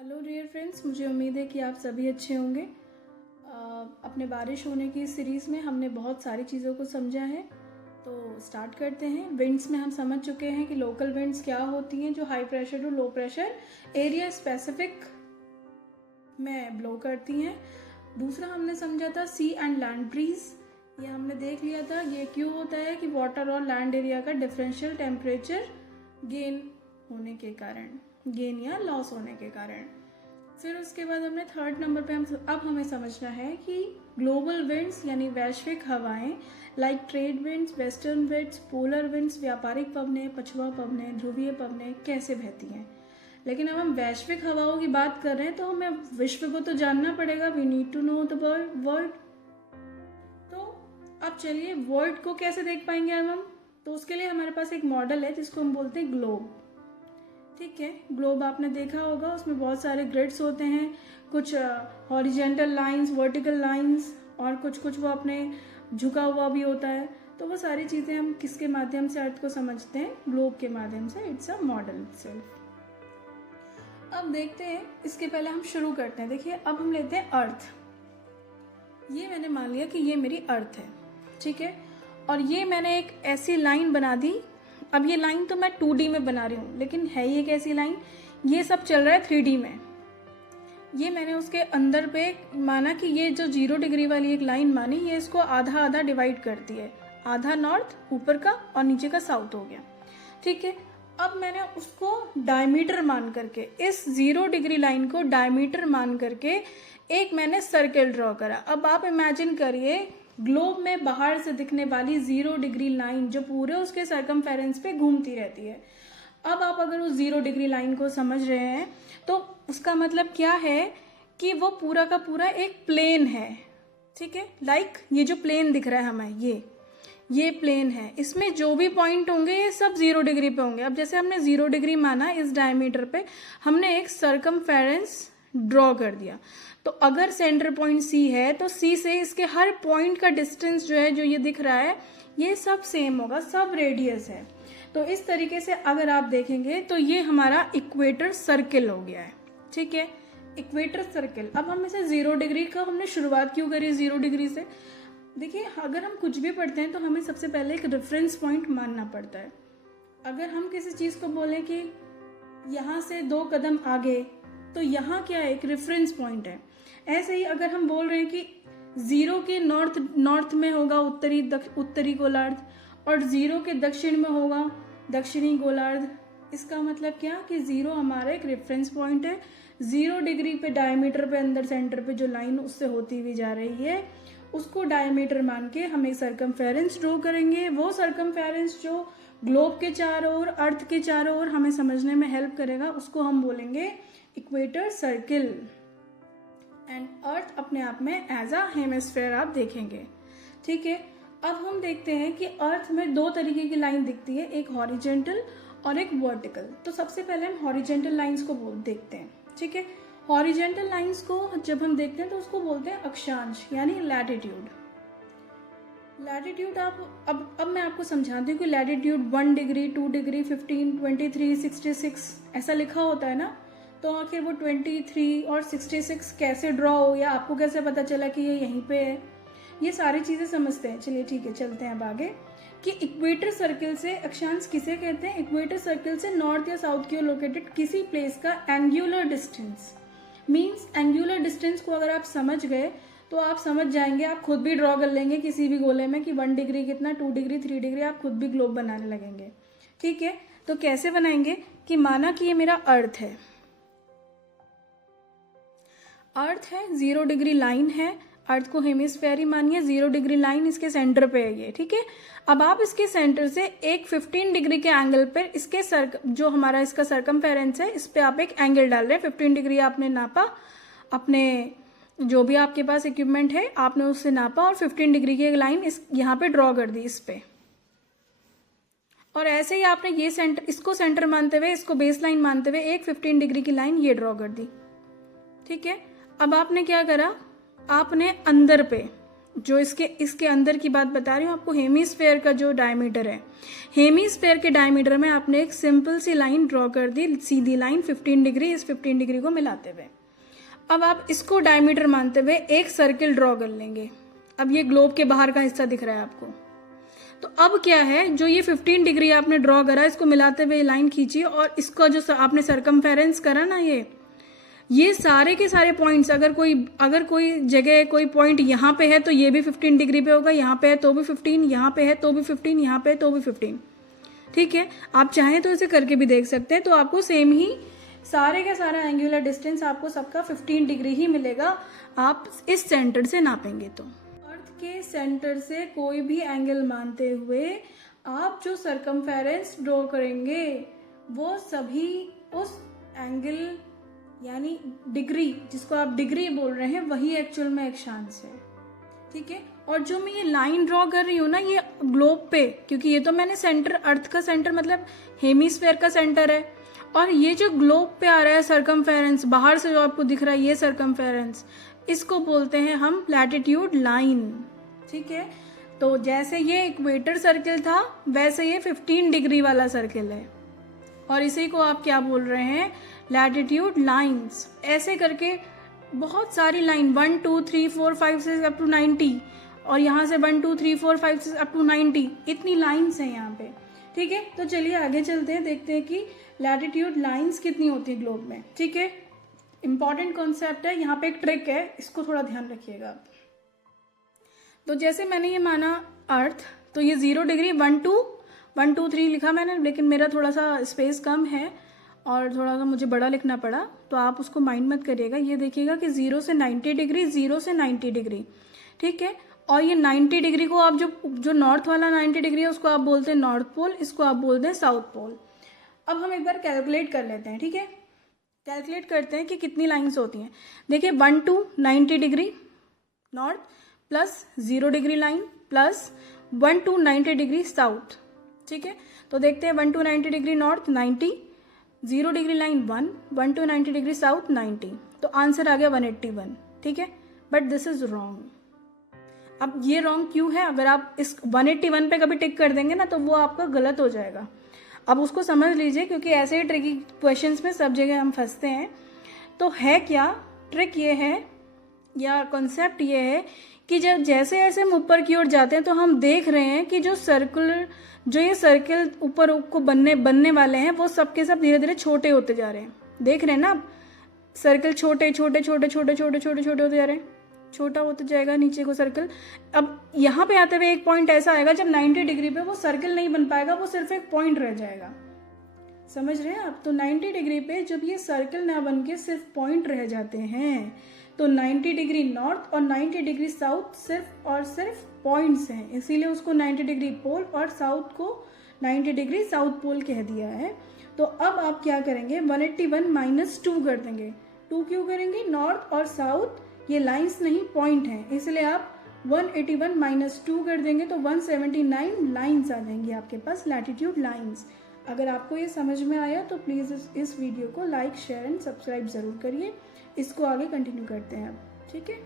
Hello dear friends, मुझे उम्मीद है कि आप सभी अच्छे होंगे। अपने बारिश होने की इस सीरीज़ में हमने बहुत सारी चीज़ों को समझा है, तो स्टार्ट करते हैं। विंड्स में हम समझ चुके हैं कि लोकल विंड्स क्या होती हैं, जो high pressure to low pressure area specific में ब्लो करती हैं। दूसरा हमने समझा था सी एंड लैंड ब्रीज। ये हमने देख लिया था, ये क्यों होता है कि वाटर और लैंड एरिया का डिफरेंशियल टेम्परेचर गेन होने के कारण, गेन या लॉस होने के कारण। फिर उसके बाद हमने थर्ड नंबर पे अब हमें समझना है कि ग्लोबल विंड्स यानी वैश्विक हवाएं like trade winds, western winds, polar winds, व्यापारिक पवनें, पछुआ पवनें, ध्रुवीय पवनें कैसे बहती हैं। लेकिन अब हम वैश्विक हवाओं की बात कर रहे हैं तो हमें विश्व को तो जानना पड़ेगा। We need to know the world. तो अब चलिए वर्ल्ड को कैसे देख पाएंगे अब हम, तो उसके लिए हमारे पास एक मॉडल है जिसको हम बोलते हैं ग्लोब। ठीक है, ग्लोब आपने देखा होगा, उसमें बहुत सारे ग्रिड्स होते हैं, कुछ हॉरिजेंटल लाइंस, वर्टिकल लाइंस, और कुछ वो अपने झुका हुआ भी होता है। तो वो सारी चीज़ें हम किसके माध्यम से अर्थ को समझते हैं, ग्लोब के माध्यम से। It's a model itself. अब देखते हैं, इसके पहले हम शुरू करते हैं। देखिए, अब हम लेते हैं अर्थ। ये मैंने मान लिया कि ये मेरी अर्थ है, ठीक है, और ये मैंने एक ऐसी लाइन बना दी। अब ये लाइन तो मैं 2D में बना रही हूँ, लेकिन है ये कैसी लाइन, ये सब चल रहा है 3D में। ये मैंने उसके अंदर पे माना कि ये जो 0 डिग्री वाली एक लाइन मानी, ये इसको आधा आधा डिवाइड करती है, आधा नॉर्थ ऊपर का और नीचे का साउथ हो गया। ठीक है, अब मैंने उसको डायमीटर मान करके, इस 0 डिग्री लाइन को डायमीटर मान करके एक मैंने सर्कल ड्रॉ करा। अब आप इमेजिन करिए, ग्लोब में बाहर से दिखने वाली 0 डिग्री लाइन जो पूरे उसके सरकमफेरेंस पे घूमती रहती है। अब आप अगर उस 0 डिग्री लाइन को समझ रहे हैं तो उसका मतलब क्या है कि वो पूरा का पूरा एक प्लेन है। ठीक है, लाइक ये जो प्लेन दिख रहा है हमें, ये प्लेन है, इसमें जो भी पॉइंट होंगे ये सब 0 डिग्री पे होंगे। अब जैसे हमने 0 डिग्री माना, इस डायमीटर पे हमने एक सरकमफेरेंस ड्रॉ कर दिया। तो अगर सेंटर पॉइंट सी है तो सी से इसके हर पॉइंट का डिस्टेंस जो है, जो ये दिख रहा है, ये सब सेम होगा, सब रेडियस है। तो इस तरीके से अगर आप देखेंगे तो ये हमारा इक्वेटर सर्किल हो गया है। ठीक है, इक्वेटर सर्किल। अब हम इसे 0 डिग्री का हमने शुरुआत क्यों करी 0 डिग्री से। देखिए, अगर हम कुछ भी पढ़ते हैं तो हमें सबसे पहले एक रेफरेंस पॉइंट मानना पड़ता है। अगर हम किसी चीज़ को बोलें कि यहाँ से 2 कदम आगे, तो यहाँ क्या है, एक रेफरेंस पॉइंट है। ऐसे ही अगर हम बोल रहे हैं कि 0 के नॉर्थ में होगा उत्तरी गोलार्ध, और 0 के दक्षिण में होगा दक्षिणी गोलार्ध, इसका मतलब क्या कि 0 हमारा एक रेफरेंस पॉइंट है। 0 डिग्री पे डायमीटर पे अंदर सेंटर पे जो लाइन उससे होती हुई जा रही है, उसको डायमीटर मान के हम एक सरकमफेरेंस ड्रॉ करेंगे। वो सरकमफेरेंस जो ग्लोब के चारों ओर, अर्थ के चारों ओर हमें समझने में हेल्प करेगा, उसको हम बोलेंगे इक्वेटर सर्किल। एंड अर्थ अपने आप में एज अ हेमिस्फेयर आप देखेंगे। ठीक है, अब हम देखते हैं कि अर्थ में 2 तरीके की लाइन दिखती है, एक हॉरिजेंटल और एक वर्टिकल। तो सबसे पहले हम हॉरिजेंटल लाइंस को देखते हैं। ठीक है, हॉरिजेंटल लाइंस को जब हम देखते हैं तो उसको बोलते हैं अक्षांश यानी लैटिट्यूड। लैटिट्यूड आप अब मैं आपको समझाती हूँ कि लैटिट्यूड 1 डिग्री, 2 डिग्री, 15, 23, 66 ऐसा लिखा होता है ना। तो आखिर वो 23 और 66 कैसे ड्रॉ हो, या आपको कैसे पता चला कि ये यहीं पे है, ये सारी चीज़ें समझते हैं। चलिए ठीक है, चलते हैं अब आगे कि इक्वेटर सर्किल से अक्षांश किसे कहते हैं। इक्वेटर सर्किल से नॉर्थ या साउथ की ओर लोकेटेड किसी प्लेस का angular distance, means angular distance को अगर आप समझ गए तो आप समझ जाएंगे, आप खुद भी ड्रॉ कर लेंगे किसी भी गोले में कि 1 डिग्री कितना, 2 डिग्री, 3 डिग्री, आप खुद भी ग्लोब बनाने लगेंगे। ठीक है, तो कैसे बनाएंगे कि माना कि ये मेरा अर्थ है, अर्थ है, 0 डिग्री लाइन है, अर्थ को हेमिस्फेयर ही मानिए, 0 डिग्री लाइन इसके सेंटर पे है ये। ठीक है, अब आप इसके सेंटर से एक 15 डिग्री के एंगल पर इसके जो हमारा इसका सरकमफेरेंस है, इस पे आप एक एंगल डाल रहे हैं। 15 डिग्री आपने नापा, अपने जो भी आपके पास इक्विपमेंट है आपने उससे नापा, और 15 डिग्री की एक लाइन इस यहाँ पे ड्रॉ कर दी इस पे। और ऐसे ही आपने ये सेंटर, इसको सेंटर मानते हुए, इसको बेस लाइन मानते हुए एक 15 डिग्री की लाइन ये ड्रॉ कर दी। ठीक है, अब आपने क्या करा, आपने अंदर पे जो इसके अंदर की बात बता रही हूँ आपको, हेमीस्फेयर का जो डायमीटर है, हेमीस्फेयर के डायमीटर में आपने एक सिंपल सी लाइन ड्रॉ कर दी, सीधी लाइन 15 डिग्री, इस 15 डिग्री को मिलाते हुए। अब आप इसको डायमीटर मानते हुए एक सर्किल ड्रॉ कर लेंगे। अब ये ग्लोब के बाहर का हिस्सा दिख रहा है आपको। तो अब क्या है, जो ये 15 डिग्री आपने ड्रॉ करा, इसको मिलाते हुए लाइन खींची, और इसका जो आपने सरकमफेरेंस करा ना, ये सारे के सारे पॉइंट्स, अगर कोई जगह कोई पॉइंट यहाँ पे है तो ये भी 15 डिग्री पे होगा, यहाँ पे है तो भी 15, यहाँ पे है तो भी 15, यहाँ पे है तो भी 15। ठीक है, आप चाहें तो इसे करके भी देख सकते हैं। तो आपको सेम ही सारे का सारा एंगुलर डिस्टेंस आपको सबका 15 डिग्री ही मिलेगा, आप इस सेंटर से नापेंगे तो। अर्थ के सेंटर से कोई भी एंगल मानते हुए आप जो सरकमफेरेंस ड्रॉ करेंगे वो सभी उस एंगल यानी डिग्री, जिसको आप डिग्री बोल रहे हैं, वही एक्चुअल में अक्षांश है। ठीक है, और जो मैं ये लाइन ड्रॉ कर रही हूँ ना, ये ग्लोब पे, क्योंकि ये तो मैंने सेंटर, अर्थ का सेंटर मतलब हेमीस्फेयर का सेंटर है, और ये जो ग्लोब पे आ रहा है सरकमफेरेंस, बाहर से जो आपको दिख रहा है ये सरकमफेरेंस, इसको बोलते हैं हम लैटिट्यूड लाइन। ठीक है, तो जैसे ये इक्वेटर सर्किल था वैसे ये 15 डिग्री वाला सर्किल है, और इसी को आप क्या बोल रहे हैं, लैटिट्यूड लाइंस। ऐसे करके बहुत सारी लाइन 1 2 3 4 5 6 अप टू 90, और यहाँ से 1 2 3 4 5 6 अप टू 90, इतनी लाइंस हैं यहाँ पे। ठीक है, तो चलिए आगे चलते हैं, देखते हैं कि लैटिट्यूड लाइंस कितनी होती है ग्लोब में। ठीक है, इंपॉर्टेंट कॉन्सेप्ट है, यहाँ पे एक ट्रिक है, इसको थोड़ा ध्यान रखिएगा। तो जैसे मैंने ये माना अर्थ, तो ये 0 डिग्री 1 2 3 लिखा मैंने, लेकिन मेरा थोड़ा सा स्पेस कम है और थोड़ा सा मुझे बड़ा लिखना पड़ा, तो आप उसको माइंड मत करिएगा। ये देखिएगा कि 0 से 90 डिग्री, 0 से 90 डिग्री। ठीक है, और ये 90 डिग्री को आप जो नॉर्थ वाला 90 डिग्री है उसको आप बोलते हैं नॉर्थ पोल, इसको आप बोलते हैं साउथ पोल। अब हम एक बार कैलकुलेट कर लेते हैं। ठीक है, कैलकुलेट करते हैं कि कितनी लाइंस होती हैं। देखिए 1 to 90 degree north plus 0 degree line plus 1 to 90 degree south. ठीक है, तो देखते हैं 1 to 90 degree north 90, 0 degree line 1 to 90 degree south 90, तो आंसर आ गया 181। ठीक है, बट दिस इज रॉन्ग। अब ये रॉन्ग क्यों है, अगर आप इस 181 पे कभी टिक कर देंगे ना तो वो आपका गलत हो जाएगा। अब उसको समझ लीजिए, क्योंकि ऐसे ही ट्रिकी क्वेश्चंस में सब जगह हम फंसते हैं। तो है क्या ट्रिक, ये है या कॉन्सेप्ट ये है कि जब जैसे जैसे हम ऊपर की ओर जाते हैं तो हम देख रहे हैं कि जो ये सर्किल ऊपर को बनने वाले हैं वो सबके सब धीरे धीरे छोटे होते जा रहे हैं। देख रहे हैं ना आप, सर्किल छोटे छोटे छोटे छोटे छोटे छोटे छोटे होते जा रहे हैं, छोटा होता जाएगा नीचे को सर्कल। अब यहाँ पे आते हुए एक पॉइंट ऐसा आएगा जब 90 डिग्री पे वो सर्कल नहीं बन पाएगा, वो सिर्फ एक पॉइंट रह जाएगा। समझ रहे हैं आप? तो 90 डिग्री पे जब ये सर्कल ना बन के सिर्फ पॉइंट रह जाते हैं, तो 90 डिग्री नॉर्थ और 90 डिग्री साउथ सिर्फ और सिर्फ पॉइंट्स हैं, इसीलिए उसको 90 डिग्री पोल और साउथ को 90 डिग्री साउथ पोल कह दिया है। तो अब आप क्या करेंगे, 181 - 2 कर देंगे। 2 क्यों करेंगे, नॉर्थ और साउथ ये लाइंस नहीं पॉइंट हैं, इसलिए आप 181 - 2 कर देंगे तो 179 लाइंस आ जाएंगी आपके पास, लैटिट्यूड लाइंस। अगर आपको ये समझ में आया तो प्लीज़ इस वीडियो को लाइक शेयर एंड सब्सक्राइब ज़रूर करिए। इसको आगे कंटिन्यू करते हैं अब, ठीक है।